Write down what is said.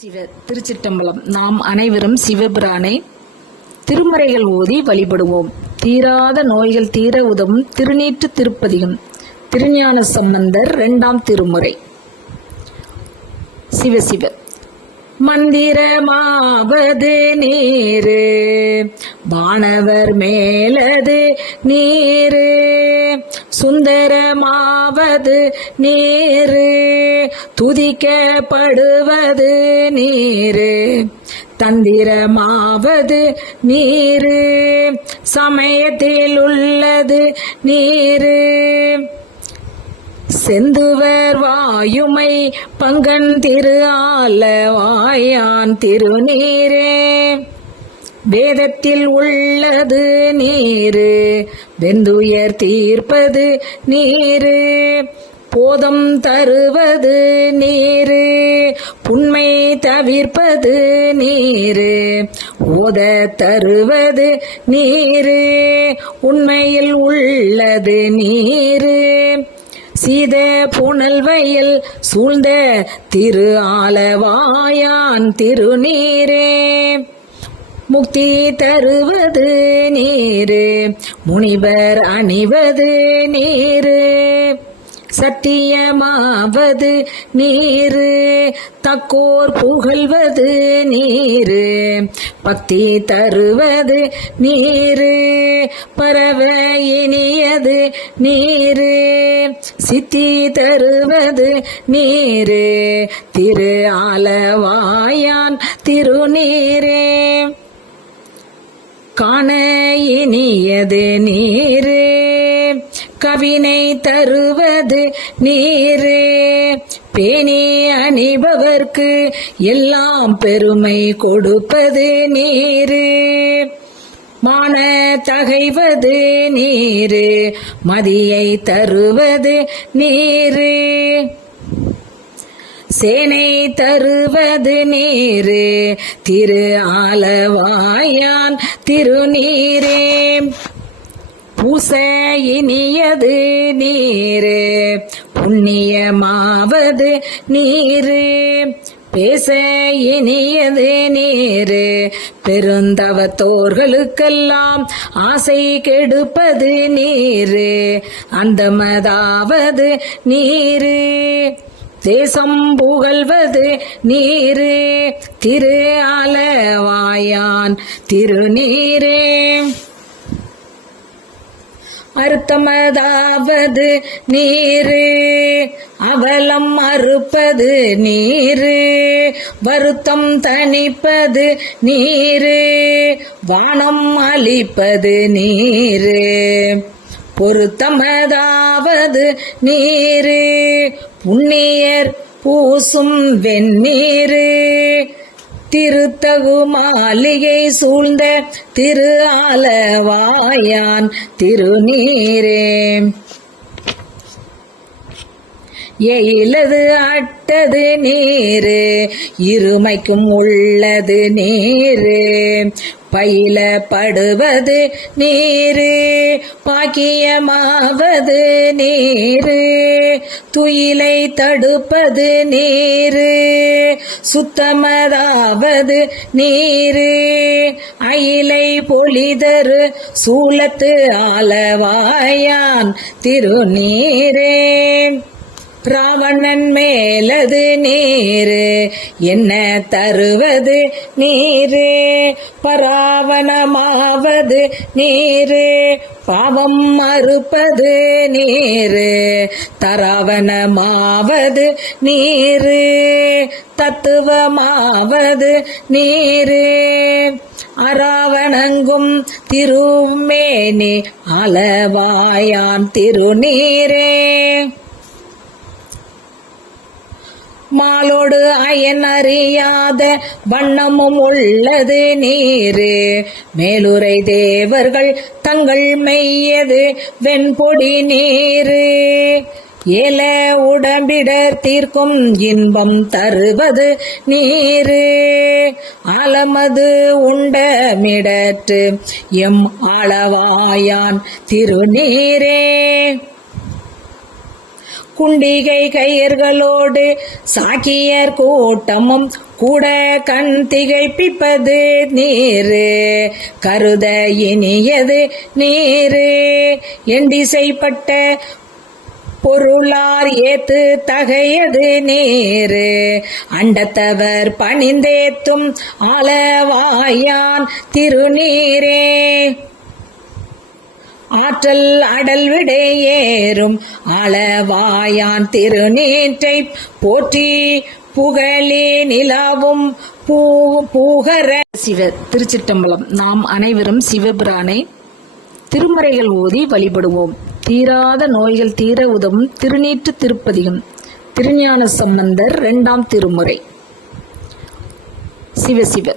சிவ திருச்சிட்டம்பலம் நாம் அனைவரும் சிவபிரானை திருமறைகள் ஓதி வழிபடுவோம். தீராத நோய்கள் தீர உதவும் திருநீற்று திருப்பதிகம் திருஞான சம்பந்தர் இரண்டாம் திருமுறை. சிவ சிவ. மந்திரமாவது நீரு. வானவர் மேலது நீரு. சுந்தரமாவது நேரு. துதிக்கப்படுவது நேரு. தந்திரமாவது நீரு. சமயத்தில் உள்ளது நீரு. செந்துவர் வாயுமை பங்கன் திரு ஆல வாயான் திருநீரே. வேதத்தில் உள்ளது நீரு வெந்துயர் தீர்ப்பது நீரு. போதம் தருவது நீரு புண்மை தவிர்ப்பது நீரு. ஓத தருவது நீரு உண்மையில் உள்ளது நீரு. சீத புனல் வயல் சூழ்ந்த திரு ஆலவாயான் திருநீரே. முக்தி தருவது நீரு முனிவர் அணிவது நீரு சத்தியமாவது நீரு தக்கோர் புகழ்வது நீரு பக்தி தருவது நீரு பரவ இனியது நீரு சித்தி தருவது நீரு திரு ஆலவாயான் திருநீரே. காண இனியது நீரு. கவினை தருவது நீரே. பேணி அணிபவர்க்கு எல்லாம் பெருமை கொடுப்பது நீரு. மான தகைவது நீரு. மதியை தருவது நீரு. சேனை தருவது நீரு திரு ஆலவாயான் திருநீரே. பூச இனியது நீரு புண்ணியமாவது நீரு. பேச இனியது நீரு பெருந்தவத்தோர்களுக்கெல்லாம் ஆசை கெடுப்பது நீரு அந்தமதாவது நீரு. தேசம் புகழ்வது நீரு திரு ஆலவாயான் திருநீரே அர்த்தமதாவது நீரு அவலம் அறுப்பது நீரு வருத்தம் தணிப்பது நீரு வானம் அளிப்பது நீரு. பொருத்தமதாவது நீரு புண்ணியர் பூசும் வெந்நீரு. திருத்தகு மாளிகை சூழ்ந்த திரு ஆலவாயான் திருநீரே. எயிலது அட்டது நீரு இருமைக்கும் உள்ளது நீரு. பயிலப்படுவது நீரு பாக்கியமாவது நீரு. துயிலை தடுப்பது நீரு சுத்தமதாவது நீரு. அயிலை பொழிதரு சூலத்து ஆலவாயான் திருநீரே. ராவணன் மேலது நீரு. என்ன தருவது நீரு? பராவணமாவது நீரு. பாவம் மறுப்பது நீரு. தராவணமாவது நீரு. தத்துவமாவது நீரு. அராவணங்கும் திருமேனி அளவாயான் திருநீரே. மாலோடு அயன் அறியாத வண்ணமும் உள்ளது நீரு. மேலுரை தேவர்கள் தங்கள் மெய்யது வெண்பொடி நீரு. ஏல உடம்பிடர் தீர்க்கும் இன்பம் தருவது நீரு. ஆலமது உண்டமிடற்று எம் ஆளவாயான் திருநீரே. குண்டிகை கயிர்களோடு சாக்கியர் கூட்டமும் கூட கண் திகைப்பிப்பது நீரு. கருத இனியது நீரு. எண்டிசைப்பட்ட பொருளார் ஏத்து தகையது நேரு. அண்டத்தவர் பணிந்தேத்தும் அளவாயான் திருநீரே. ஆற்றல் அடல் விடையேறும் ஏறும். அளவாயான் திருநீற்றை போற்றி புகழே நிலாவும். பூ பூகர. சிவ திருச்சிட்டம்பலம். நாம் அனைவரும் சிவபிரானை திருமறைகள் ஓதி வழிபடுவோம். தீராத நோய்கள் தீர உதவும் திருநீற்று திருப்பதிகம் திருஞான சம்பந்தர் இரண்டாம் திருமுறை. சிவசிவ